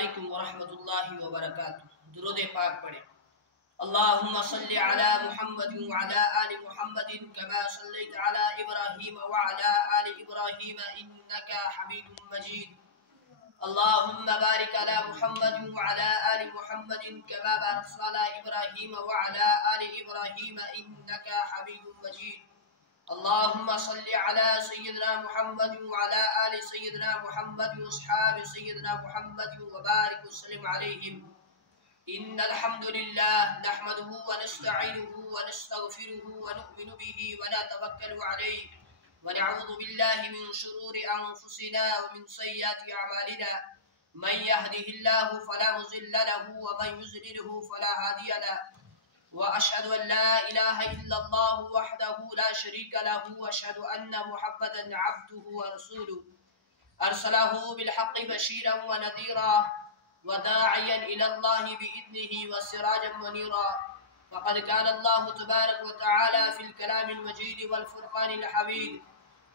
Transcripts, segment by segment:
علیکم ورحمۃ اللہ وبرکاتہ۔ درود پاک پڑھیں۔ اللہم صلی علی محمد وعلی آل محمد کما صلیت علی ابراہیم وعلی آل ابراہیم انک حمید مجید۔ اللہم بارک علی محمد وعلی آل محمد کما بارکت علی ابراہیم وعلی آل ابراہیم انک حمید مجید۔ اللہم صلی علی سیدنا محمد وعلی آل سیدنا محمد واصحاب سیدنا محمد وبارک وسلم علیہم۔ ان الحمد للہ نحمده ونستعینه ونستغفره ونؤمن به ونتوکل علیہ ونعوذ باللہ من شرور انفسنا ومن سیئات اعمالنا من يهده الله فلا مضل له ومن يضلل فلا هادي له وأشهد أن لا إله إلا الله وحده لا شريك له وأشهد أن محمدا عبده ورسوله أرسله بالحق بشيرا ونذيرا وداعيا إلى الله بإذنه وسراجا منيرا فقد قال الله تبارك وتعالى في الكلام المجيد والفرقان الحميد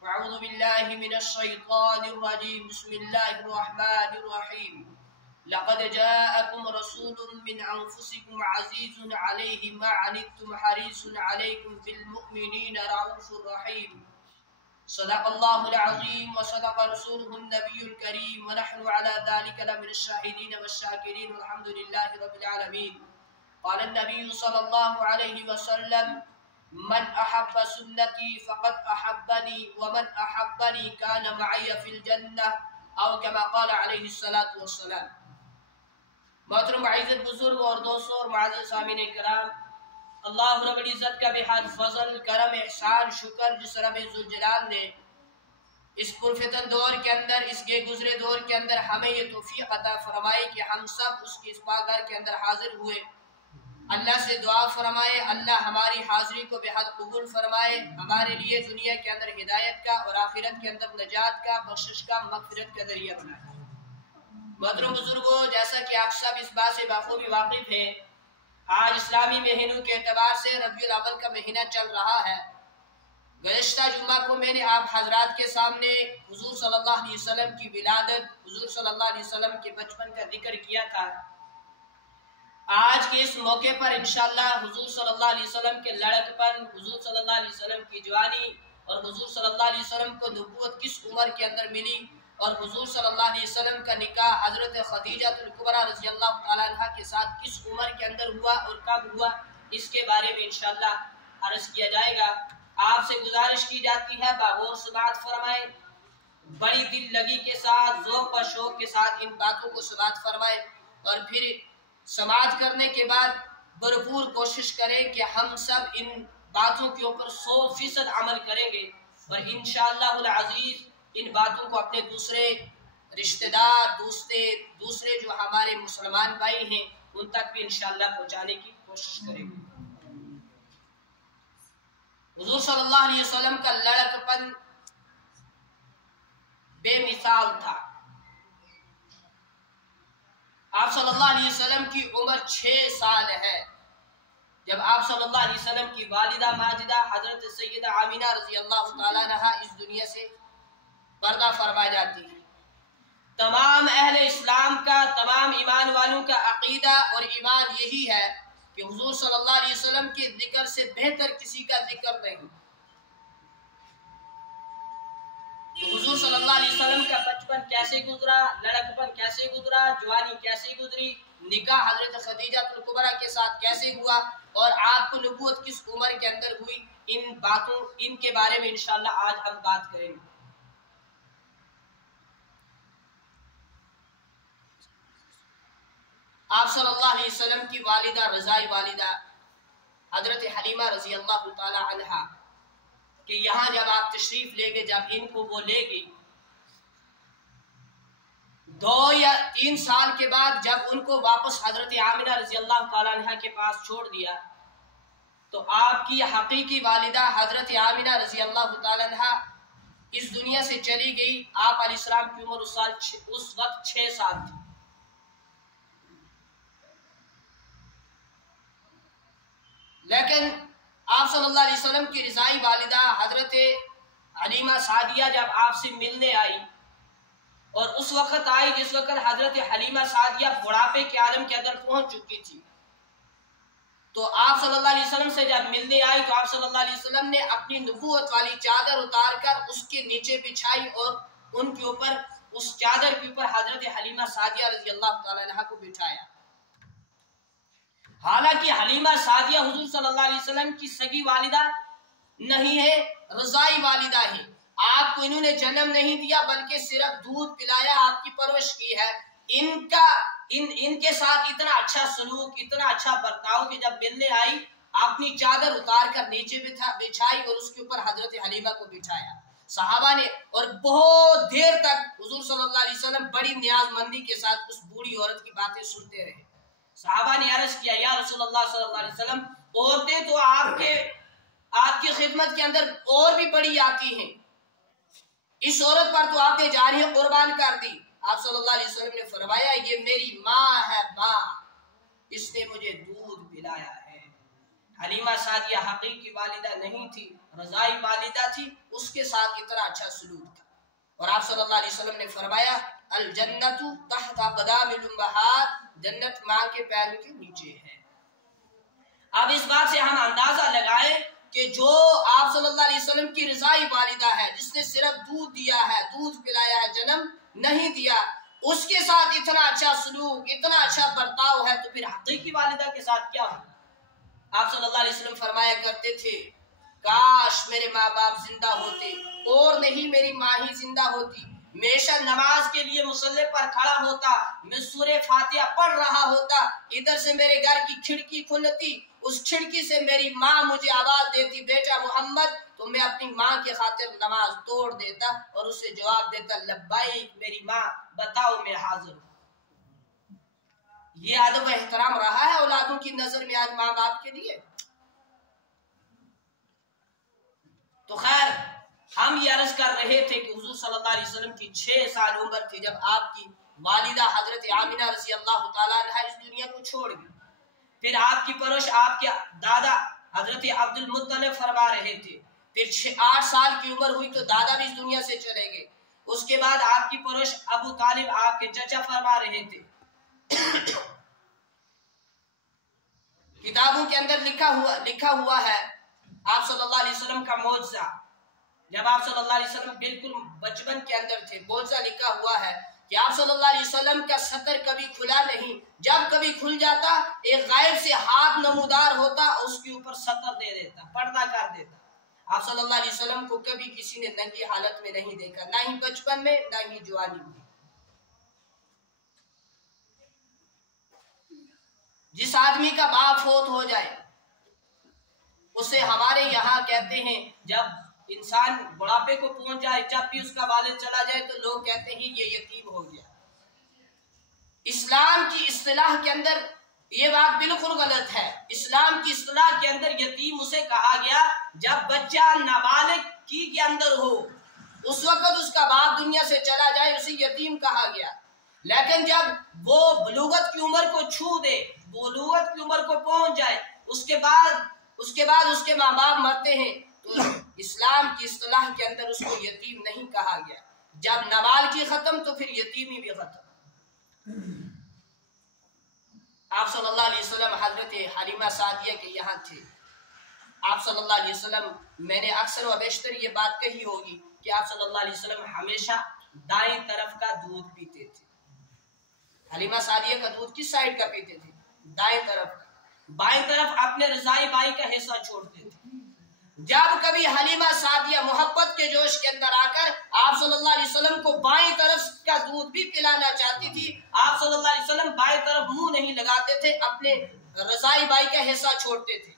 أعوذ بالله من الشيطان الرجيم بسم الله الرحمن الرحيم لقد جاءكم رسول من أنفسكم عزيز عليه ما عنتم حريص عليكم بالمؤمنين رؤوف رحيم صدق الله العظيم وصدق رسوله النبي الكريم ونحن على ذلك لمن الشاهدين والشاكرين والحمد لله رب العالمين قال النبي صلى الله عليه وسلم من أحب سنتي فقد أحبني ومن أحبني كان معي في الجنة أو كما قال عليه الصلاة والسلام۔ محترم عزت بزرگ اور دوستوں اور معزز سامعین کرام، اللہ رب العزت کا بے حد فضل، کرم، احسان، شکر جس رب ذوالجلال نے اس پرفتن دور کے اندر، اس کے گزرے دور کے اندر ہمیں یہ توفیق عطا فرمائے کہ ہم سب اس کی اس پاکگھر کے اندر حاضر ہوئے۔ اللہ سے دعا فرمائے اللہ ہماری حاضری کو بے حد قبول فرمائے، ہمارے لیے دنیا کے اندر ہدایت کا اور آخرت کے اندر نجات کا، بخشش کا، مغفرت کا ذریعہ بنائے۔ محترم بزرگوں، جیسا کہ آپ سب اس بات سے بخوبی واقف ہیں، آج اسلامی مہینوں کے اعتبار سے ربیع الاول کا مہینہ چل رہا ہے۔ گزشتہ جمعہ کو میں نے آپ حضرات کے سامنے حضور صلی اللہ علیہ وسلم کی ولادت، حضور صلی اللہ علیہ وسلم کے بچپن کا ذکر کیا تھا۔ آج کے اس موقع پر انشاءاللہ حضور صلی اللہ علیہ وسلم کے لڑکپن، حضور صلی اللہ علیہ وسلم کی جوانی اور حضور صلی اللہ علیہ وسلم کو نبوت کس عمر کے اندر ملی اور حضور صلی اللہ علیہ وسلم کا نکاح حضرت خدیجہ الکبریٰ رضی اللہ تعالیٰ عنہ کے ساتھ کس عمر کے اندر ہوا اور کب ہوا، اس کے بارے میں انشاءاللہ عرض کیا جائے گا۔ آپ سے گزارش کی جاتی ہے باغور سماعت فرمائیں، بڑی دل لگی کے ساتھ، ذوق و شوق کے ساتھ ان باتوں کو سماعت فرمائیں اور پھر سماعت کرنے کے بعد بھرپور کوشش کریں کہ ہم سب ان باتوں کے اوپر 100% عمل کریں گے اور انشاءاللہ العزیز ان باتوں کو اپنے دوسرے رشتہ دار، دوسرے جو ہمارے مسلمان بھائی ہیں ان تک بھی انشاءاللہ پہنچانے کی کوشش کریں گے۔ حضور صلی اللہ علیہ وسلم کا لڑکپن بے مثال تھا۔ آپ صلی اللہ علیہ وسلم کی عمر 6 سال ہے جب آپ صلی اللہ علیہ وسلم کی والدہ ماجدہ حضرت سیدہ آمینہ رضی اللہ تعالیٰ عنہ اس دنیا سے پردہ فرما جاتی ہے۔ تمام اہل اسلام کا، تمام ایمان والوں کا عقیدہ اور ایمان یہی ہے کہ حضور صلی اللہ علیہ وسلم کے ذکر سے بہتر کسی کا ذکر نہیں۔ تو حضور صلی اللہ علیہ وسلم کا بچپن کیسے گزرا، لڑکپن کیسے گزرا، جوانی کیسے گزری، نکاح حضرت خدیجہ الکبریٰ کے ساتھ کیسے ہوا اور آپ کو نبوت کس عمر کے اندر ہوئی، ان کے بارے میں انشاءاللہ آج ہم بات کریں گے۔ آپ صلی اللہ علیہ وسلم کی والدہ، رضائی والدہ حضرت حلیمہ رضی اللہ تعالی عنہ کہ یہاں جب آپ تشریف لے گئے، جب ان کو وہ لے گئی 2 یا 3 سال کے بعد جب ان کو واپس حضرت آمنہ رضی اللہ تعالی عنہ کے پاس چھوڑ دیا تو آپ کی حقیقی والدہ حضرت آمنہ رضی اللہ تعالی عنہ اس دنیا سے چلی گئی۔ آپ علیہ السلام کی عمر اس وقت 6 سال تھی۔ لیکن آپ صلی اللہ علیہ وسلم کی رضائی والدہ حضرت حلیمہ سعدیہ جب آپ سے ملنے آئی اور اس وقت آئی جس وقت حضرت حلیمہ سعدیہ بڑھاپے کے عالم کے اندر پہنچ چکی تھی. تو آپ صلی اللہ علیہ وسلم سے جب ملنے آئی تو آپ صلی اللہ علیہ وسلم نے اپنی نبوت والی چادر اتار کر اس کے نیچے بچھائی اور ان کے اوپر اس چادر کے اوپر حضرت حلیمہ سعدیہ رضی اللہ تعالی عنہا کو بٹھایا. حالانکہ حلیمہ سعدیہ حضور صلی اللہ علیہ وسلم کی سگی والدہ نہیں ہے، رضائی والدہ ہے. آپ کو انہوں نے جنم نہیں دیا بلکہ صرف دودھ پلایا، آپ کی پرورش کی ہے. ان کے ساتھ اتنا اچھا سلوک، اتنا اچھا برتاؤ کہ جب ملنے آئی اپنی چادر اتار کر نیچے بچھائی اور اس کے اوپر حضرت حلیمہ کو بٹھایا. صحابہ نے اور بہت دیر تک حضور صلی اللہ علیہ وسلم بڑی نیاز مندی کے ساتھ اس بوڑھی عورت کی باتیں سنتے رہے. صحابہ نے عرض کیا یا رسول اللہ صلی اللہ علیہ وسلم، عورتیں تو آپ کی خدمت کے اندر اور بھی بڑی آتی ہیں، اس عورت پر تو آپ نے جان ہی قربان کر دی. آپ صلی اللہ علیہ وسلم نے فرمایا یہ میری ماں ہے، ماں، اس نے مجھے دودھ پلایا ہے. حلیمہ سعدیہ حقیقی والدہ نہیں تھی، رضائی والدہ تھی، اس کے ساتھ اتنا اچھا سلوک تھا. اور آپ صلی اللہ علیہ وسلم نے فرمایا الجنت تحت اقدام الامہات، جنت ماں کے پیر کے نیچے ہے. اب اس بات سے ہم اندازہ لگائیں کہ جو آپ صلی اللہ علیہ وسلم کی رضائی والدہ ہے، جس نے صرف دودھ دیا ہے، دودھ پلایا ہے، جنم نہیں دیا، اس کے ساتھ اتنا اچھا سلوک، اتنا اچھا برتاؤ ہے، تو پھر حقیقی والدہ کے ساتھ کیا ہو؟ آپ صلی اللہ علیہ وسلم فرمایا کرتے تھے کاش میرے ماں باپ زندہ ہوتے، اور نہیں میری ماں ہی زندہ ہوتی، ہمیشہ نماز کے لیے مصلی پر کھڑا ہوتا، میں سورہ فاتحہ پڑھ رہا ہوتا، ادھر سے میرے گھر کی کھڑکی کھلتی، اس کھڑکی سے میری ماں مجھے آواز دیتی بیٹا محمد، تو میں اپنی ماں کے خاطر نماز توڑ دیتا اور اسے جواب دیتا لبیک میری ماں، بتاؤ میں حاضر ہوں. یہ ادب و احترام رہا ہے اولادوں کی نظر میں آج ماں باپ کے لیے. تو خیر ہم یہ عرض کر رہے تھے کہ حضور صلی اللہ علیہ وسلم کی 6 سال عمر تھی جب آپ کی والدہ حضرت آمنہ رضی اللہ تعالیٰ عنہ اس دنیا کو چھوڑ گئی. پھر آپ کی پرورش آپ کے دادا حضرت عبد المطلب فرما رہے تھے. پھر 8 سال کی عمر ہوئی تو دادا بھی اس دنیا سے چلے گئے. اس کے بعد آپ کی پرورش ابو طالب آپ کے چچا فرما رہے تھے. کتابوں کے اندر لکھا ہوا ہے آپ صلی اللہ علیہ وسلم کا معجزہ. جب آپ صلی اللہ علیہ وسلم بالکل بچپن کے اندر تھے، معجزہ لکھا ہوا ہے کہ آپ صلی اللہ علیہ وسلم کا سطر کبھی کھلا نہیں، جب کبھی کھل جاتا ایک غائب سے ہاتھ نمودار ہوتا، اس کے اوپر سطر دے دیتا، پردہ کر دیتا. آپ صلی اللہ علیہ وسلم کو کبھی کسی نے ننگی حالت میں نہیں دیکھا، نہ ہی بچپن میں نہ ہی جوانی میں. جس آدمی کا باپ فوت ہو جائے اسے ہمارے یہاں کہتے ہیں جب انسان بڑھاپے کو پہنچ جائے، جب بھی اس کا والد چلا جائے تو لوگ کہتے ہیں یہ یتیم ہو گیا. اسلام کی اصطلاح کے اندر یہ بات بالکل غلط ہے. اسلام کی اصطلاح کے اندر یتیم اسے کہا گیا جب بچہ نابالغ کے اندر ہو، اس وقت اس کا باپ دنیا سے چلا جائے اسے یتیم کہا گیا. لیکن جب وہ بلوغت کی عمر کو چھو دے، بلوغت کی عمر کو پہنچ جائے، اس کے بعد اس کے ماں باپ مرتے ہیں، تو اسلام کی اصطلاح کے اندر اس کو یتیم نہیں کہا گیا. جب نابالغی ختم تو پھر یتیمی بھی ختم. آپ صلی اللہ علیہ وسلم حضرت حلیمہ سعدیہ کے یہاں تھے. آپ صلی اللہ علیہ وسلم، میں نے اکثر و بیشتر یہ بات کہی ہوگی کہ آپ صلی اللہ علیہ وسلم ہمیشہ دائیں طرف کا دودھ پیتے تھے. حلیمہ سعدیہ کا دودھ کس سائڈ کا پیتے تھے؟ دائیں طرف کا. بائیں طرف اپنے رضائی بھائی کا حصہ چھوڑتے تھے. جب کبھی حلیمہ سعدیہ محبت کے جوش کے اندر آ کر آپ صلی اللہ علیہ وسلم کو بائیں طرف کا دودھ بھی پلانا چاہتی تھی، آپ صلی اللہ علیہ وسلم بائیں طرف منہ نہیں لگاتے تھے، اپنے رضائی بھائی کا حصہ چھوڑتے تھے.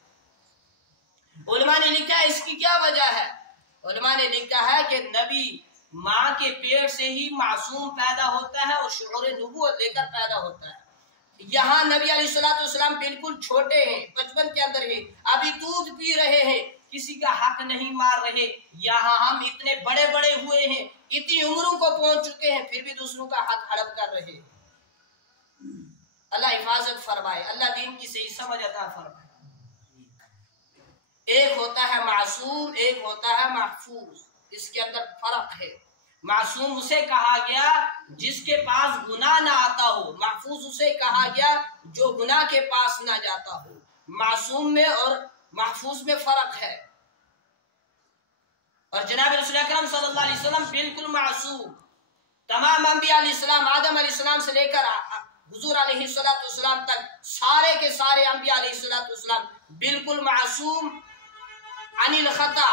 علماء نے لکھا ہے اس کی کیا وجہ ہے؟ علماء نے لکھا ہے کہ نبی ماں کے پیٹ سے ہی معصوم پیدا ہوتا ہے اور شعور نبوت لے کر پیدا ہوتا ہے. یہاں نبی علیہ الصلوۃ والسلام بالکل چھوٹے ہیں، بچپن کے اندر ہیں، ابھی دودھ پی رہے ہیں، کسی کا حق نہیں مار رہے. یہاں ہم اتنے بڑے بڑے ہوئے ہیں، اتنی عمروں کو پہنچ چکے ہیں، پھر بھی دوسروں کا حق ہڑپ کر رہے ہیں. اللہ حفاظت فرمائے، اللہ دین کی صحیح سمجھ عطا فرمائے. ایک ہوتا ہے معصوم، ایک ہوتا ہے محفوظ، اس کے اندر فرق ہے. معصوم اسے کہا گیا جس کے پاس گناہ نہ آتا ہو، محفوظ اسے کہا گیا جو گناہ کے پاس نہ جاتا ہو۔ معصوم میں اور محفوظ میں فرق ہے۔ اور جناب رسول اکرم صلی اللہ علیہ وسلم بالکل معصوم، تمام انبیاء علیہ السلام، آدم علیہ السلام سے لے کر حضور علیہ السلام تک سارے کے سارے انبیاء علیہ السلام بالکل معصوم عن الخطا،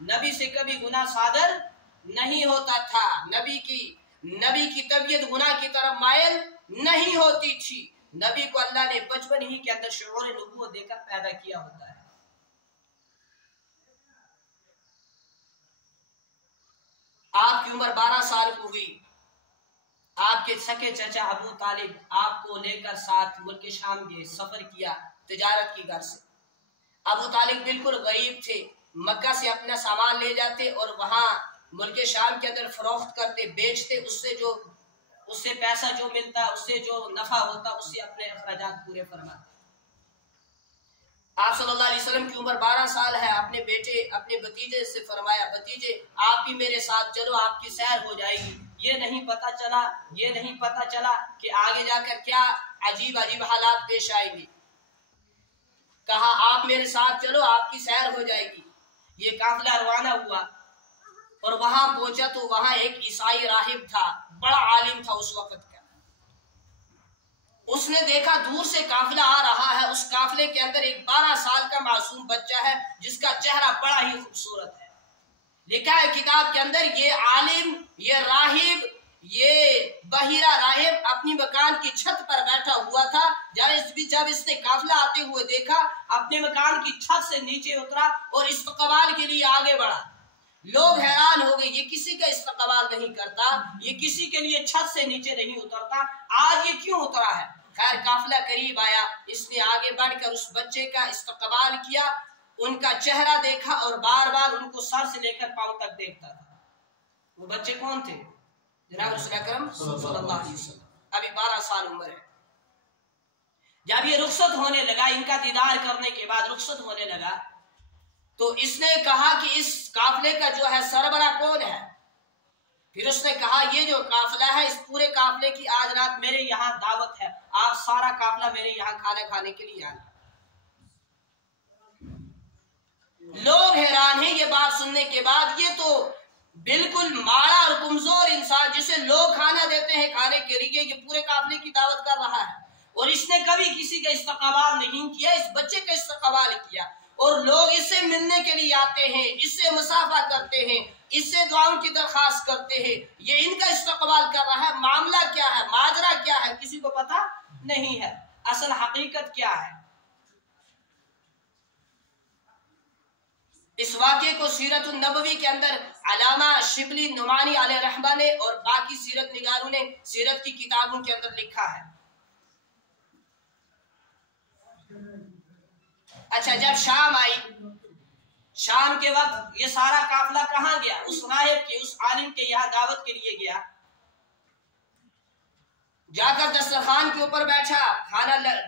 نبی سے کبھی گناہ صادر نہیں ہوتا تھا، نبی کی طبیعت گناہ کی طرف مائل نہیں ہوتی تھی۔ نبی کو اللہ نے بچپن ہی کے اندر شعور نبوت دے کر پیدا کیا ہوتا ہے۔ آپ کی عمر 12 سال کو ہوئی، آپ کے سکے چچا ابو طالب آپ کو لے کر ساتھ ملک شام گئے، سفر کیا تجارت کی غرض سے۔ ابو طالب بالکل غریب تھے، مکہ سے اپنا سامان لے جاتے اور وہاں ملک شام کے اندر فروخت کرتے، بیچتے، اس سے پیسہ جو ملتا، اس سے جو نفع ہوتا، اس سے اپنے اخراجات پورے فرماتے۔ آپ صلی اللہ علیہ وسلم کی عمر 12 سال ہے، اپنے بیٹے اپنے بھتیجے سے فرمایا، بھتیجے آپ بھی میرے ساتھ چلو، آپ کی سیر ہو جائے گی۔ یہ نہیں پتا چلا کہ آگے جا کر کیا عجیب حالات پیش آئیں گے۔ کہا آپ میرے ساتھ چلو، آپ کی سیر ہو جائے گی۔ یہ قافلہ روانہ ہوا اور وہاں پہنچا تو وہاں ایک عیسائی راہب تھا، بڑا عالم تھا اس وقت کا۔ اس نے دیکھا دور سے قافلہ آ رہا ہے، اس قافلے کے اندر ایک 12 سال کا معصوم بچہ ہے جس کا چہرہ بڑا ہی خوبصورت ہے۔ لکھا ہے کتاب کے اندر یہ عالم، یہ راہب، یہ بحیرہ راہب اپنی مکان کی چھت پر بیٹھا ہوا تھا۔ جب اس نے قافلہ آتے ہوئے دیکھا، اپنے مکان کی چھت سے نیچے اترا اور استقبال کے لیے آگے بڑھا۔ لوگ حیران ہو گئے، یہ کسی کا استقبال نہیں کرتا، یہ کسی کے لیے چھت سے نیچے نہیں اترتا، آج یہ کیوں اترا ہے؟ خیر قافلہ قریب آیا، اس نے آگے بڑھ کر اس بچے کا استقبال کیا، ان کا چہرہ دیکھا اور بار بار ان کو سر سے لے کر پاؤں تک دیکھتا تھا۔ وہ بچے کون تھے؟ جناب رسول اکرم صلی اللہ علیہ وسلم، ابھی 12 سال عمر ہے۔ جب یہ رخصت ہونے لگا، ان کا دیدار کرنے کے بعد رخصت ہونے لگا، تو اس نے کہا کہ اس قافلے کا جو ہے سربراہ کون ہے؟ پھر اس نے کہا یہ جو قافلہ ہے، اس پورے قافلے کی آج رات میرے یہاں دعوت ہے، آپ سارا قافلہ میرے یہاں کھانا کھانے کے لیے آنا۔ لوگ حیران ہیں یہ بات سننے کے بعد، یہ تو بالکل مارا اور کمزور انسان جسے لوگ کھانا دیتے ہیں کھانے کے لیے، یہ پورے قافلے کی دعوت کر رہا ہے، اور اس نے کبھی کسی کا استقبال نہیں کیا، اس بچے کا استقبال کیا، اور لوگ اس سے ملنے کے لیے آتے ہیں، اس سے مصافحہ کرتے ہیں، اس سے دعاؤں کی درخواست کرتے ہیں۔ یہ ان کا استقبال کر رہا ہے، معاملہ کیا ہے، ماجرا کیا ہے، کسی کو پتہ نہیں ہے، اصل حقیقت کیا ہے۔ اس واقعے کو سیرت النبوی کے اندر علامہ شبلی نعمانی علیہ رحمہ نے اور باقی سیرت نگاروں نے سیرت کی کتابوں کے اندر لکھا ہے۔ اچھا، جب شام آئی، شام کے وقت یہ سارا قافلہ کہاں گیا؟ اس راہب کے، اس عالم کے یہاں دعوت کے لیے گیا۔ جا کر دسترخوان کے اوپر بیٹھا،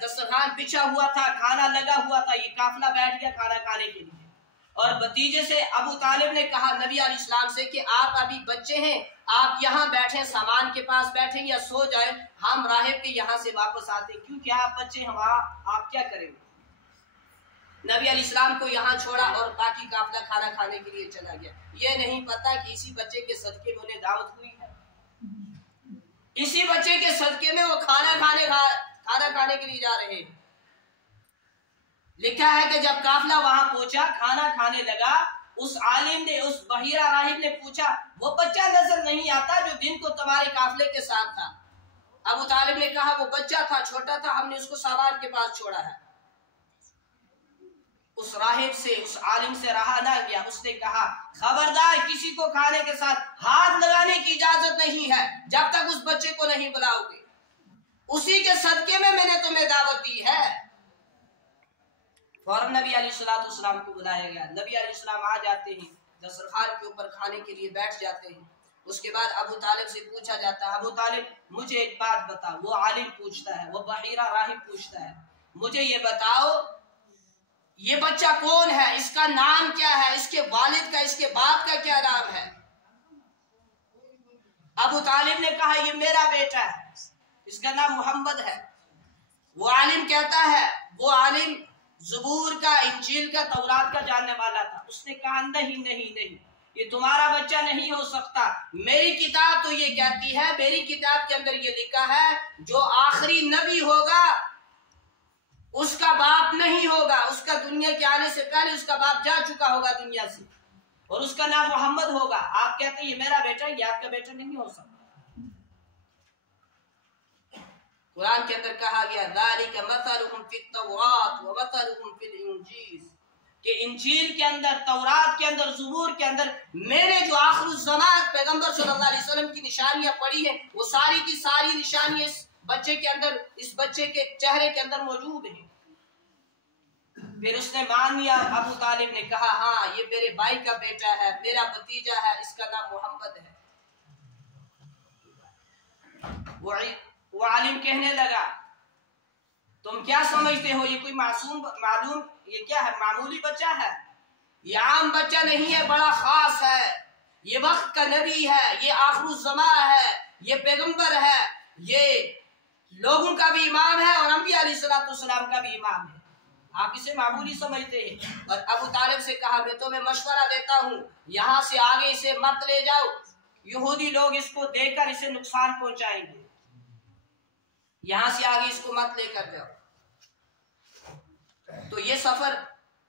دسترخوان بچھا ہوا تھا، کھانا لگا ہوا تھا، یہ قافلہ بیٹھ گیا کھانا کھانے کے لیے۔ اور بھتیجے سے ابو طالب نے کہا نبی علیہ السلام سے کہ آپ ابھی بچے ہیں، آپ یہاں بیٹھیں، سامان کے پاس بیٹھیں یا سو جائیں، ہم راہب کے یہاں سے واپس آتے، کیونکہ آپ بچے ہیں، آپ کیا کریں گے؟ نبی علیہ السلام کو یہاں چھوڑا اور باقی قافلہ کھانا کھانے کے لیے چلا گیا۔ یہ نہیں پتا کہ اسی بچے کے صدقے میں انہیں دعوت ہوئی ہے، اسی بچے کے صدقے میں وہ کھانا کھانے کے لیے جا رہے ہیں۔ لکھا ہے کہ جب قافلہ وہاں پہنچا، کھانا کھانے لگا، اس عالم نے، اس بحیرہ راہب نے پوچھا وہ بچہ نظر نہیں آتا جو دن کو تمہارے قافلے کے ساتھ تھا؟ ابو طالب نے کہا وہ بچہ تھا، چھوٹا تھا، ہم نے اس کو سامان کے پاس چھوڑا ہے۔ اس راہب سے، اس عالم سے رہا نہ گیا، اس نے کہا خبردار کسی کو کھانے کے ساتھ ہاتھ لگانے کی اجازت نہیں ہے جب تک اس بچے کو نہیں بلاؤ گے، اسی کے صدقے میں نے تمہیں دعوت دی ہے۔ فوراً نبی علیہ السلام کو بلایا گیا، نبی علیہ السلام آ جاتے ہیں، دسترخوان کے اوپر کھانے کے لیے بیٹھ جاتے ہیں۔ اس کے بعد ابو طالب سے پوچھا جاتا ہے، ابو طالب مجھے ایک بات بتا، وہ عالم پوچھتا ہے، وہ بحیرہ راہب پوچھتا ہے، مجھے یہ بتاؤ یہ بچہ کون ہے، اس کا نام کیا ہے، اس کے والد کا، اس کے باپ کا کیا نام ہے؟ ابو طالب نے کہا یہ میرا بیٹا ہے، اس کا نام محمد ہے۔ وہ عالم کہتا ہے، وہ عالم زبور کا، انجیل کا، تورات کا جاننے والا تھا، اس نے کہا نہیں نہیں نہیں، یہ تمہارا بچہ نہیں ہو سکتا، میری کتاب تو یہ کہتی ہے، میری کتاب کے اندر یہ لکھا ہے جو آخری نبی ہوگا اس کا باپ نہیں ہوگا، اس کا دنیا کے آنے سے پہلے اس کا باپ جا چکا ہوگا دنیا سے، اور اس کا نام محمد ہوگا۔ آپ کہتے ہیں یہ میرا بیٹا، یہ آپ کا بیٹا نہیں ہو سکتا۔ قرآن کے اندر کہا گیا ذالک مثلهم فی التوراۃ ومثلهم فی الانجیل، کہ انجیل کے اندر، تورات کے اندر، زبور کے اندر میں نے جو آخر الزمان پیغمبر صلی اللہ علیہ وسلم کی نشانیاں پڑھی ہیں وہ ساری کی ساری نشانیاں اس بچے کے اندر، اس بچے کے چہرے کے اندر موجود ہیں۔ پھر اس نے مان لیا، ابو طالب نے کہا ہاں یہ میرے بھائی کا بیٹا ہے، میرا بھتیجا ہے، اس کا نام محمد ہے۔ وہ عالم کہنے لگا تم کیا سمجھتے ہو یہ کوئی معلوم یہ کیا ہے، معمولی بچہ ہے؟ یہ عام بچہ نہیں ہے، بڑا خاص ہے، یہ وقت کا نبی ہے، یہ آخر الزمان ہے، یہ پیغمبر ہے، یہ لوگوں کا بھی امام ہے اور انبیاء علیہ السلام کا بھی امام ہے، آپ اسے معمولی سمجھتے ہیں۔ اور ابو طالب سے کہا میں تمہیں مشورہ دیتا ہوں یہاں سے آگے اسے مت لے جاؤ، یہودی لوگ اس کو دے کر اسے نقصان پہنچائیں گے، یہاں سے آگے اس کو مت لے کر جاؤ۔ تو یہ سفر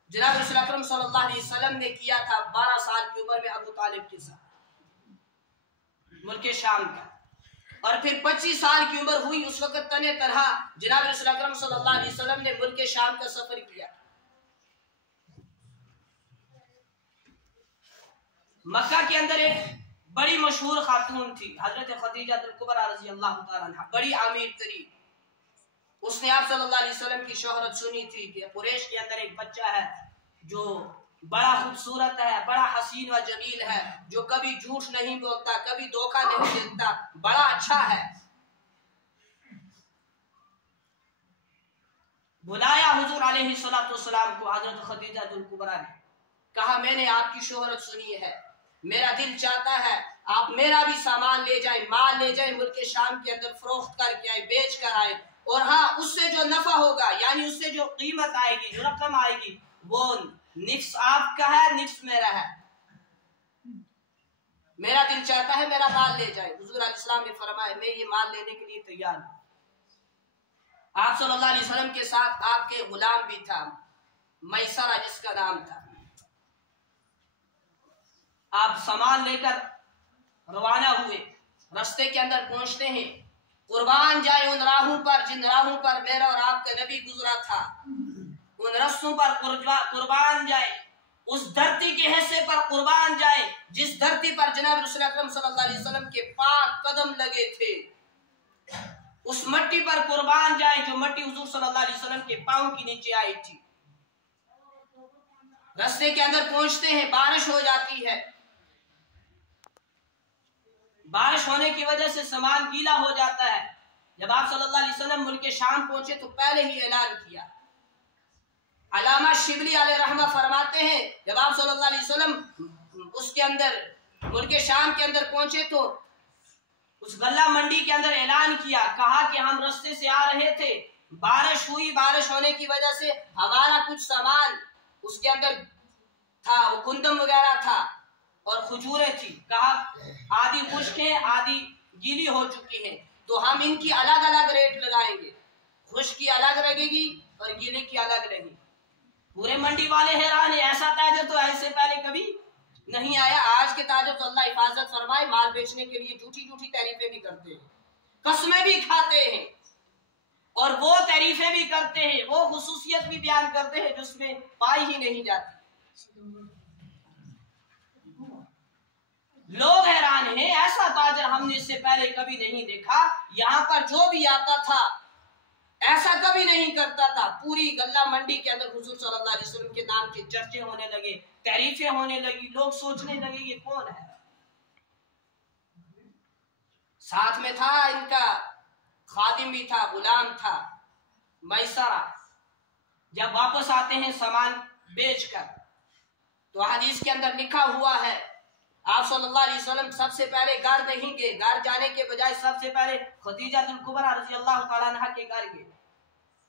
جناب رسول اکرم صلی اللہ علیہ وسلم نے کیا تھا 12 سال کی عمر میں ابو طالب کے ساتھ ملک شام کا، اور پھر 25 سال کی عمر ہوئی اس وقت تنہ تنہا جناب رسول اکرم صلی اللہ علیہ وسلم نے ملک شام کا سفر کیا۔ مکہ کے اندر ایک بڑی مشہور خاتون تھی حضرت خدیجہ الکبریٰ رضی اللہ تعالیٰ عنہ، بڑی امیر ترین، اس نے آپ صلی اللہ علیہ وسلم کی شہرت سنی تھی کہ قریش کے اندر ایک بچہ ہے جو بڑا خوبصورت ہے، بڑا حسین و جمیل ہے، جو کبھی جھوٹ نہیں بولتا، کبھی دھوکہ نہیں دیتا، بڑا اچھا ہے۔ بلایا حضور علیہ السلام کو حضرت خدیجہ الکبریٰ نے، کہا میں نے آپ کی شہرت سنی ہے، میرا دل چاہتا ہے آپ میرا بھی سامان لے جائیں، مال لے جائیں، ملک شام کے اندر فروخت کر کے آئے، بیچ کر آئے، اور ہاں اس سے جو نفع ہوگا یعنی اس سے جو قیمت آئے گی، جو رقم آئے گی، وہ نفس آپ کا ہے، نفس میرا ہے، میرا دل چاہتا ہے میرا مال لے جائے۔ حضور علیہ السلام نے فرمایا میں یہ مال لینے کے لیے تیار ہوں۔ آپ صلی اللہ علیہ وسلم کے ساتھ آپ کے غلام بھی تھا، میسرہ جس کا نام تھا۔ آپ سامان لے کر روانہ ہوئے، رستے کے اندر پہنچتے ہیں، قربان جائے ان راہوں پر جن راہوں پر میرا اور آپ کا نبی گزرا تھا، ان رستوں پر قربان جائے، اس دھرتی کے حصے پر قربان جائے جس دھرتی پر جناب رسول اکرم صلی اللہ علیہ وسلم کے پاک قدم لگے تھے، اس مٹی پر قربان جائے جو مٹی حضور صلی اللہ علیہ وسلم کے پاؤں کی نیچے آئی تھی۔ رستے کے اندر پہنچتے ہیں، بارش ہو جاتی ہے، بارش ہونے کی وجہ سے سامان گیلا ہو جاتا ہے۔ جب آپ صلی اللہ علیہ وسلم ملک شام پہنچے تو پہلے ہی اعلان کیا۔ علامہ شبلی علیہ رحمہ فرماتے ہیں جب آپ صلی اللہ علیہ وسلم اس کے اندر ملک شام کے اندر پہنچے تو اس غلہ منڈی کے اندر اعلان کیا، کہا کہ ہم رستے سے آ رہے تھے، بارش ہوئی، بارش ہونے کی وجہ سے ہمارا کچھ سامان اس کے اندر تھا، وہ گندم وغیرہ تھا اور کھجوریں تھی، کہا آدھی خشک ہیں آدھی گیلی ہو چکی ہیں، تو ہم ان کی الگ الگ ریٹ لگائیں گے، خشک کی الگ لگے گی اور گیلے کی الگ لگے گی۔ پورے منڈی والے حیران ہیں، ایسا تاجر تو ایسے پہلے کبھی نہیں آیا۔ آج کے تاجر تو اللہ حفاظت فرمائے مال بیچنے کے لیے جھوٹی جھوٹی تعریفیں بھی کرتے ہیں، قسمیں بھی کھاتے ہیں، اور وہ تعریفیں بھی کرتے ہیں، وہ خصوصیت بھی بیان کرتے ہیں جس میں پائی ہی نہیں جاتی۔ لوگ حیران ہیں، ایسا تاجر ہم نے اس سے پہلے کبھی نہیں دیکھا، یہاں پر جو بھی آتا تھا ایسا کبھی نہیں کرتا تھا۔ پوری غلہ منڈی کے اندر حضور صلی اللہ علیہ وسلم کے نام کے چرچے ہونے لگے، تعریفیں ہونے لگی، لوگ سوچنے لگے یہ کون ہے۔ ساتھ میں تھا ان کا خادم بھی تھا، غلام تھا، میسرہ۔ جب واپس آتے ہیں سامان بیچ کر تو حدیث کے اندر لکھا ہوا ہے آپ صلی اللہ علیہ وسلم سب سے پہلے گھر نہیں گئے، گھر جانے کے بجائے سب سے پہلے خدیجہ الکبریٰ رضی اللہ تعالیٰ عنہ کے گھر گئے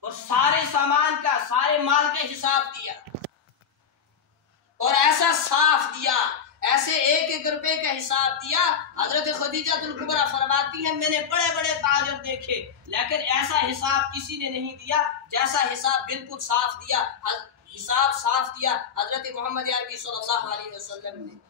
اور سارے سامان کا، سارے مال کا حساب دیا اور ایسا صاف دیا، ایسے ایک ایک روپے کا حساب دیا۔ حضرت خدیجہ الکبریٰ فرماتی ہیں میں نے بڑے بڑے تاجر دیکھے لیکن ایسا حساب کسی نے نہیں دیا جیسا حساب بالکل صاف دیا، حساب صاف دیا حضرت محمد عربی صلی اللہ علیہ وسلم نے۔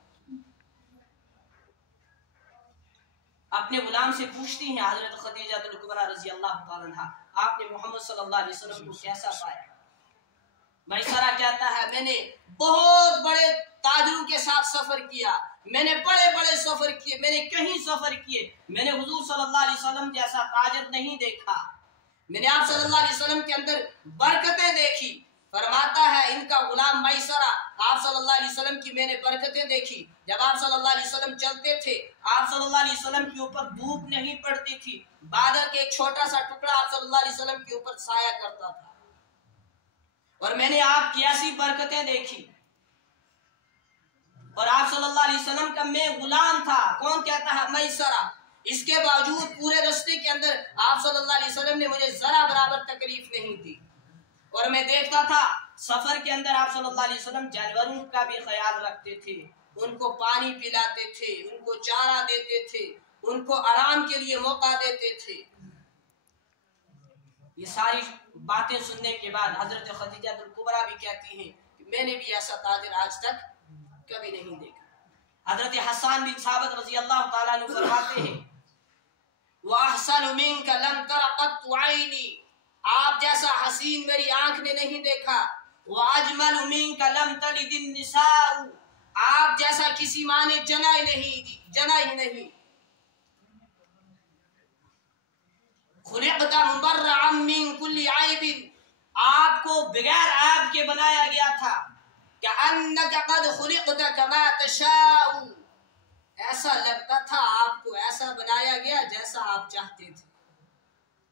اپنے غلام سے پوچھتی ہیں حضرت خدیجہ الکبریٰ رضی اللہ تعالیٰ عنہ، آپ نے محمد صلی اللہ علیہ وسلم کو کیسا پایا؟ میسرہ کہتا ہے میں نے بہت بڑے تاجروں کے ساتھ سفر کیا، میں نے بڑے بڑے سفر کیے، میں نے کہیں سفر کیے، میں نے حضور صلی اللہ علیہ وسلم جیسا تاجر نہیں دیکھا، میں نے آپ صلی اللہ علیہ وسلم کے اندر برکتیں دیکھی۔ فرماتا ہے ان کا غلام میسرہ، آپ صلی اللہ علیہ وسلم کی میں نے برکتیں دیکھی، جب آپ صلی اللہ علیہ وسلم چلتے تھے آپ صلی اللہ علیہ وسلم کے اوپر دھوپ نہیں پڑتی تھی، بادل کے ایک چھوٹا سا ٹکڑا آپ صلی اللہ علیہ وسلم کے اوپر سایہ کرتا تھا، اور میں نے آپ کی ایسی برکتیں دیکھی، اور آپ صلی اللہ علیہ وسلم کا میں غلام تھا۔ کون کہتا ہے؟ میسرہ۔ اس کے باوجود پورے رستے کے اندر آپ صلی اللہ علیہ وسلم نے مجھے ذرا برابر تکلیف نہیں دی، اور میں دیکھتا تھا سفر کے اندر آپ صلی اللہ علیہ وسلم جانوروں کا بھی خیال رکھتے تھے، ان کو پانی پلاتے تھے، ان کو چارہ دیتے تھے، ان کو آرام کے لیے موقع دیتے تھے۔ یہ ساری باتیں سننے کے بعد حضرت خدیجہ الکبریٰ بھی کہتی ہیں کہ میں نے بھی ایسا تاجر آج تک کبھی نہیں دیکھا۔ حضرت حسان بن ثابت رضی اللہ تعالیٰ عنہ فرماتے ہیں وَأَحْسَنُ مِنْكَ لَمْ تَرَ قَطُّ عَيْنِي، آپ جیسا حسین میری آنکھ نے نہیں دیکھا۔ وَأَجْمَلُ مِنْكَ لَمْ تَلِدِ النِّسَاءُ، آپ جیسا کسی ماں نے جنا ہی نہیں۔ خُلِقْتَ مُبَرَّعًا مِنْ كُلِّ عَيْبٍ، آپ کو بغیر عیب کے بنایا گیا تھا۔ كَأَنَّكَ قَدْ خُلِقْتَ كَمَا تَشَاءُ، ایسا لگتا تھا آپ کو ایسا بنایا گیا جیسا آپ چاہتے تھے۔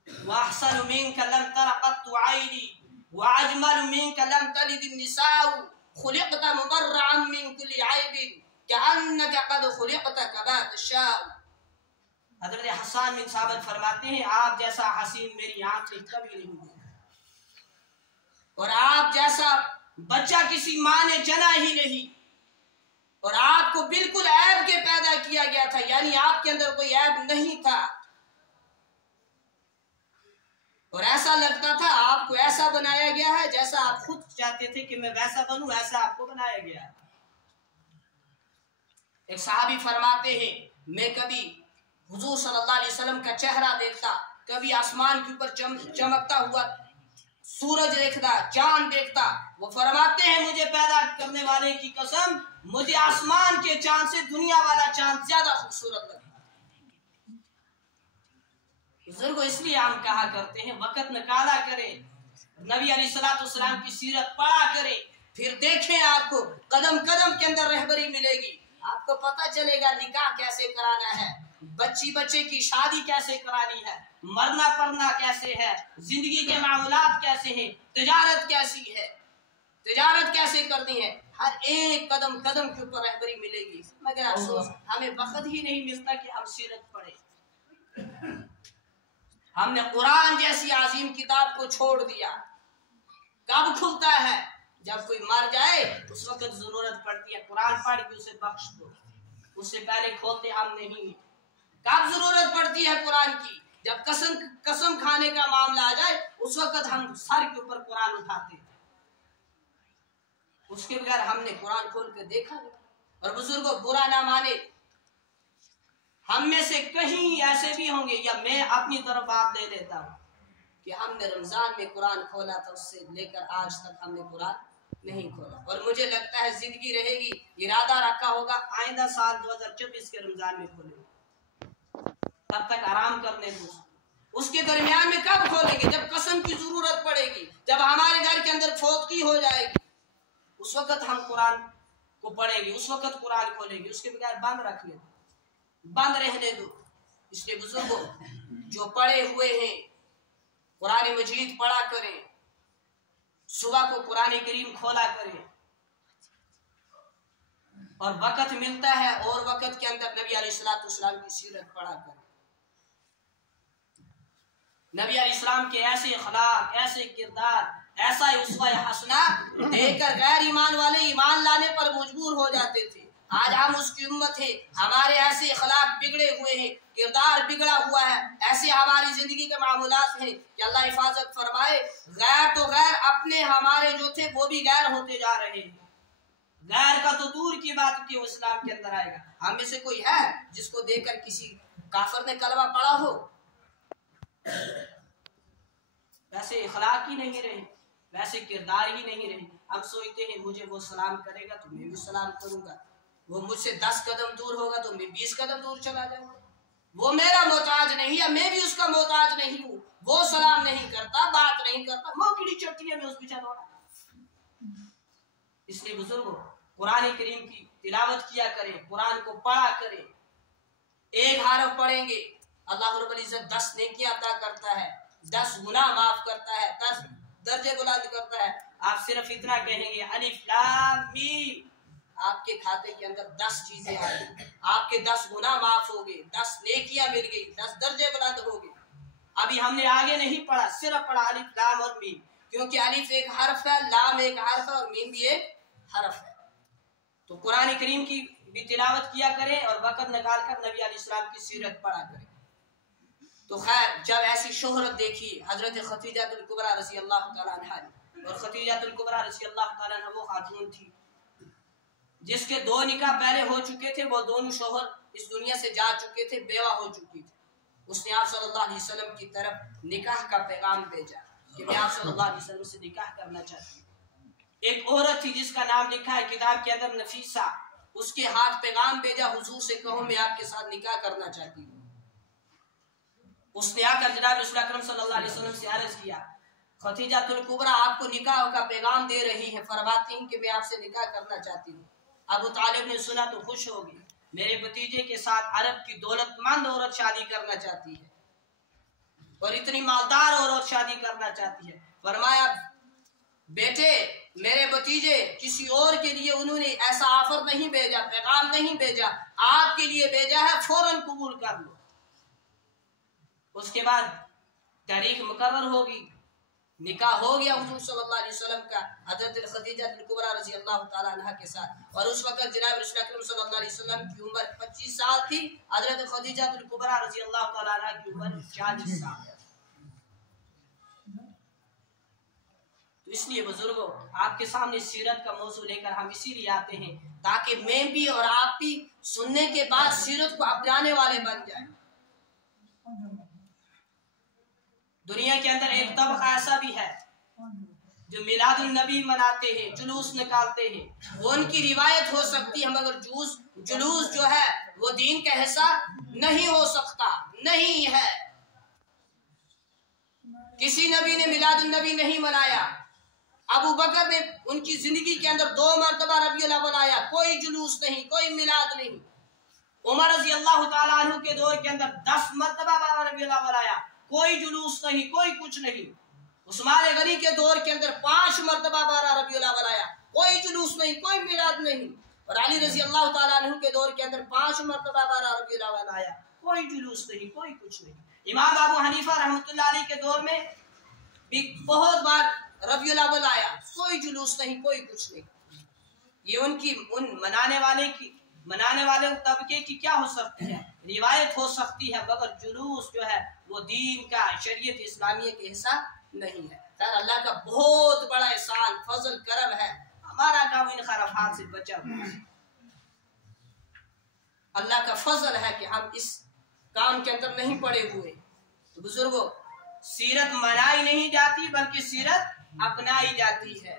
وَأَحْسَنُ مِنْكَ لَمْ تَرَ قَطُّ عَيْنِي وَأَجْمَلُ مِنْكَ لَمْ تَلِدِ النِّسَاءُ خُلِقْتَ مُبَرَّعًا مِنْ كُلِّ عَيْبٍ كَأَنَّكَ قَدْ خُلِقْتَ كَمَا تَشَاءُ۔ حضرت حسان بن ثابت فرماتے ہیں آپ جیسا حسین میری آنکھ نے کبھی نہیں دیکھا، اور آپ جیسا بچہ کسی ماں نے جنا ہی نہیں، اور آپ کو بالکل عیب کے پیدا کیا گیا تھا، یعنی آپ کے اندر کوئی عیب نہیں تھا، اور ایسا لگتا تھا آپ کو ایسا بنایا گیا ہے جیسا آپ خود چاہتے تھے کہ میں ویسا بنوں، ایسا آپ کو بنایا گیا ہے۔ ایک صحابی فرماتے ہیں میں کبھی حضور صلی اللہ علیہ وسلم کا چہرہ دیکھتا، کبھی آسمان کے اوپر چمکتا ہوا سورج دیکھتا، چاند دیکھتا، وہ فرماتے ہیں مجھے پیدا کرنے والے کی قسم مجھے آسمان کے چاند سے دنیا والا چاند زیادہ خوبصورت لگتا۔ بزرگوں اس لیے ہم کہا کرتے ہیں وقت نکالا کرے، نبی علیہ الصلوۃ والسلام کی سیرت پڑھا کرے، پھر دیکھیں آپ کو قدم قدم کے اندر رہبری ملے گی، آپ کو پتہ چلے گا نکاح کیسے کرانا ہے، بچے کی شادی کیسے کرانی ہے، مرنا پڑنا کیسے ہے، زندگی کے معاملات کیسے ہیں، تجارت کیسی ہے، تجارت کیسے کرنی ہے، ہر ایک قدم قدم کے اوپر رہبری ملے گی۔ مگر افسوس ہمیں وقت ہی نہیں ملتا کہ ہم سیرت پڑھیں، ہم نے قرآن جیسی عظیم کتاب کو چھوڑ دیا۔ کب کھلتا ہے؟ جب کوئی مر جائے اس وقت ضرورت پڑتی ہے قرآن پڑھ کے اسے بخش دو، اس سے پہلے کھولتے ہم نہیں۔ کب ضرورت پڑتی ہے قرآن کی؟ جب قسم کھانے کا معاملہ آ جائے اس وقت ہم سر کے اوپر قرآن اٹھاتے ہیں، اس کے بغیر ہم نے قرآن کھول کے دیکھا نہیں۔ اور بزرگوں برا نہ مانے، ہم میں سے کہیں ایسے بھی ہوں گے، یا میں اپنی طرف بات لے لیتا ہوں کہ ہم نے رمضان میں قرآن کھولا تھا، اس سے لے کر آج تک ہم نے قرآن نہیں کھولا، اور مجھے لگتا ہے زندگی رہے گی ارادہ رکھا ہوگا آئندہ سال 2024 کے رمضان میں کھولیں گے، تب تک آرام کرنے دو۔ اس کے درمیان میں کب کھولیں گے؟ جب قسم کی ضرورت پڑے گی، جب ہمارے گھر کے اندر فوتگی ہو جائے گی، اس وقت ہم قرآن کو پڑھیں گے، اس وقت قرآن کھولیں گے، اس کے بغیر بند رکھنے دو، بند رہنے دو۔ اس لیے بزرگوں جو پڑھے ہوئے ہیں قرآن مجید پڑھا کریں، صبح کو قرآن کریم کھولا کریں، اور وقت ملتا ہے اور وقت کے اندر نبی علیہ السلام کی سیرت پڑھا کریں. نبی علیہ السلام کے ایسے اخلاق، ایسے کردار، ایسا اسوہ حسنہ دیکھ کر غیر ایمان والے ایمان لانے پر مجبور ہو جاتے تھے. آج ہم اس کی امت ہے، ہمارے ایسے اخلاق بگڑے ہوئے ہیں، کردار بگڑا ہوا ہے، ایسے ہماری زندگی کے معمولات ہیں کہ اللہ حفاظت فرمائے. غیر تو غیر، اپنے ہمارے جو تھے وہ بھی غیر ہوتے جا رہے ہیں. غیر کا تو دور کی بات کہ وہ اسلام کے اندر آئے گا. ہم میں سے کوئی ہے جس کو دیکھ کر کسی کافر نے کلمہ پڑھا ہو؟ ویسے اخلاق ہی نہیں رہے، ویسے کردار ہی نہیں رہے. ہم سوچتے ہیں مجھے وہ سلام کرے گا تو میں بھی سلام کروں گا، وہ مجھ سے 10 قدم دور ہوگا تو میں 20 قدم دور چلا جاؤں گا. وہ میرا محتاج نہیں ہے، میں بھی اس کا محتاج نہیں ہوں. وہ سلام نہیں کرتا، بات نہیں کرتا، موکڑی چٹی ہے میں اس پیچھے دوڑا. اس لیے بزرگوں، قرآن کریم کی تلاوت کیا کریں، قرآن کو پڑھا کریں. ایک حرف پڑھیں گے اللہ رب العزت 10 نیکیاں عطا کرتا ہے، 10 گناہ معاف کرتا ہے، 10 درجے بلند کرتا ہے. آپ صرف اتنا کہیں گے الف لام میم، آپ کے کھاتے کے اندر 10 چیزیں آ گئی، آپ کے 10 گناہ معاف ہو گئے، 10 نیکیاں مل گئی، 10 درجے بلند ہو گئے. ابھی ہم نے آگے نہیں پڑھا، صرف پڑھا الف لام اور میم، کیونکہ الف ایک حرف ہے، لام ایک حرف ہے اور میم بھی ایک حرف ہے. تو قرآن کریم کی بھی تلاوت کیا کریں اور وقت نکال کر نبی علیہ السلام کی سیرت پڑھا کریں. تو خیر، جب ایسی شہرت دیکھی حضرت خدیجہ الکبریٰ رضی اللہ تعالیٰ عنہا نے، اور خدیجہ الکبریٰ رضی اللہ تعالیٰ عنہ وہ خاتون تھی جس کے 2 نکاح پہلے ہو چکے تھے، وہ دونوں شوہر اس دنیا سے جا چکے تھے، بیوہ ہو چکی تھی. اس نے آپ صلی اللہ علیہ وسلم کی طرف نکاح کا پیغام بھیجا کہ میں آپ صلی اللہ علیہ وسلم سے نکاح کرنا چاہتی ہوں. ایک عورت تھی جس کا نام لکھا ہے کتاب کے اندر نفیسہ، اس کے ہاتھ پیغام بھیجا، حضور سے کہو میں آپ کے ساتھ نکاح کرنا چاہتی ہوں. اس نے آ کر جناب رسول اکرم صلی اللہ علیہ وسلم سے عرض کیا خدیجہ الکبریٰ آپ کو نکاح کا پیغام دے رہی ہے، فرماتی ہیں کہ میں آپ سے نکاح کرنا چاہتی ہوں. ابو طالب نے سنا تو خوش ہو گئی، میرے بھتیجے کے ساتھ عرب کی دولت مند عورت شادی کرنا چاہتی ہے اور اتنی مالدار عورت شادی کرنا چاہتی ہے. فرمایا بیٹے میرے بھتیجے کسی اور کے لیے انہوں نے ایسا آفر نہیں بھیجا، پیغام نہیں بھیجا، آپ کے لیے بھیجا ہے، فوراً قبول کر لو. اس کے بعد تاریخ مقرر ہوگی، نکاح ہو گیا حضور صلی اللہ علیہ وسلم کا حضرت خدیجہ الکبریٰ رضی اللہ تعالیٰ عنہ کے ساتھ. اور اس وقت جناب رسول اکرم صلی اللہ علیہ وسلم کی عمر 25 سال تھی، حضرت خدیجہ الکبریٰ رضی اللہ تعالیٰ عنہ کی عمر 40 سال. تو اس لیے بزرگوں، آپ کے سامنے سیرت کا موضوع لے کر ہم اسی لیے آتے ہیں تاکہ میں بھی اور آپ بھی سننے کے بعد سیرت کو اپنانے والے بن جائیں. دنیا کے اندر ایک طبقہ ایسا بھی ہے جو میلاد النبی مناتے ہیں، جلوس نکالتے ہیں. وہ ان کی روایت ہو سکتی ہے مگر جلوس جو ہے وہ دین کا حصہ نہیں ہو سکتا، نہیں ہے. کسی نبی نے میلاد النبی نہیں منایا. ابو بکر نے ان کی زندگی کے اندر 2 مرتبہ ربیع الاول آیا، کوئی جلوس نہیں، کوئی میلاد نہیں. عمر رضی اللہ تعالیٰ عنہ کے دور کے اندر 10 مرتبہ 12 ربیع الاول آیا، کوئی جلوس نہیں، کوئی کچھ نہیں. عثمان غنی کے دور کے اندر 5 مرتبہ 12 ربیع الاول آیا، کوئی جلوس نہیں، کوئی میلاد نہیں. اور علی رضی اللہ تعالیٰ عنہ کے دور کے اندر 5 مرتبہ 12 ربیع الاول آیا، کوئی جلوس نہیں، کوئی کچھ نہیں. امام ابو حنیفہ رحمۃ اللہ علیہ کے دور میں بھی بہت بار ربیع الاول آیا، کوئی جلوس نہیں، کوئی کچھ نہیں. یہ ان منانے والے طبقے کی کیا ہو سکتی ہے؟ روایت ہو سکتی ہے مگر جلوس جو ہے وہ دین کا، شریعت اسلامیہ کے حصہ نہیں ہے. خیر اللہ کا بہت بڑا احسان، فضل، کرم ہے، ہمارا کام ان خرافات سے بچا ہوا ہے. اللہ کا فضل ہے کہ ہم اس کام کے اندر نہیں پڑے ہوئے. تو بزرگوں، سیرت منائی نہیں جاتی بلکہ سیرت اپنائی جاتی ہے.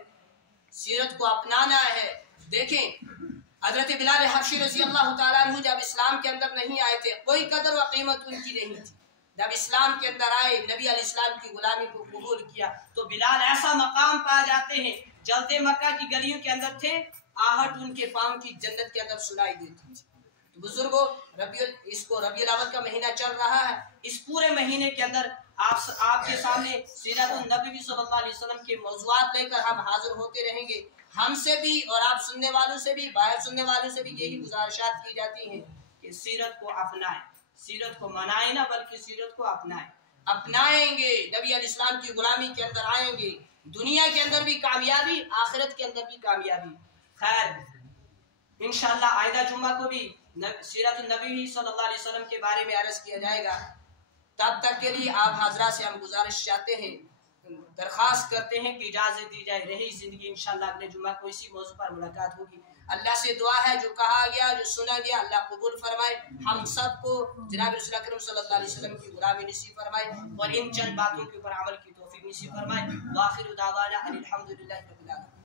سیرت کو اپنانا ہے. دیکھیں حضرت بلال حبشی رضی اللہ تعالیٰ عنہ جب اسلام کے اندر نہیں آئے تھے، کوئی قدر و قیمت ان کی نہیں تھی. جب اسلام کے اندر آئے، نبی علیہ السلام کی غلامی کو قبول کیا تو بلال ایسا مقام پا جاتے ہیں. چلتے مکہ کی گلیوں کے اندر تھے، آہٹ ان کے پاؤں کی جنت کے اندر سنائی دیتی تھی. بزرگوں، اس کو ربیع الاول کا مہینہ چل رہا ہے. اس پورے مہینے کے اندر آپ کے سامنے سیرت النبی صلی اللہ علیہ وسلم کے موضوعات لے کر ہم حاضر ہوتے رہیں گے. ہم سے بھی اور آپ سننے والوں سے بھی، باہر سننے والوں سے بھی یہی گزارشات کی جاتی ہیں کہ سیرت کو اپنائیں، سیرت کو منائیں نہ بلکہ سیرت کو اپنائیں. اپنائیں گے نبی علیہ السلام کی غلامی کے اندر آئیں گے، دنیا کے اندر بھی کامیابی، آخرت کے اندر بھی کامیابی. خیر انشاءاللہ آئندہ جمعہ کو بھی سیرت النبی صلی اللہ علیہ وسلم کے بارے میں عرض کیا جائے گا. تب تک کے لیے آپ حضرات سے ہم گزارش چاہتے ہیں، درخواست کرتے ہیں کہ اجازت دی جائے. رہی زندگی انشاءاللہ اگلے جمعہ کو اسی موضوع پر ملاقات ہوگی. اللہ سے دعا ہے جو کہا گیا، جو سنا گیا، اللہ قبول فرمائے. ہم سب کو جناب رسول اکرم صلی اللہ علیہ وسلم کی غلامی نصیب فرمائے اور ان چند باتوں کے اوپر عمل کی توفیق نصیب فرمائے. وآخر دعوانا ان الحمدللہ رب العالمین.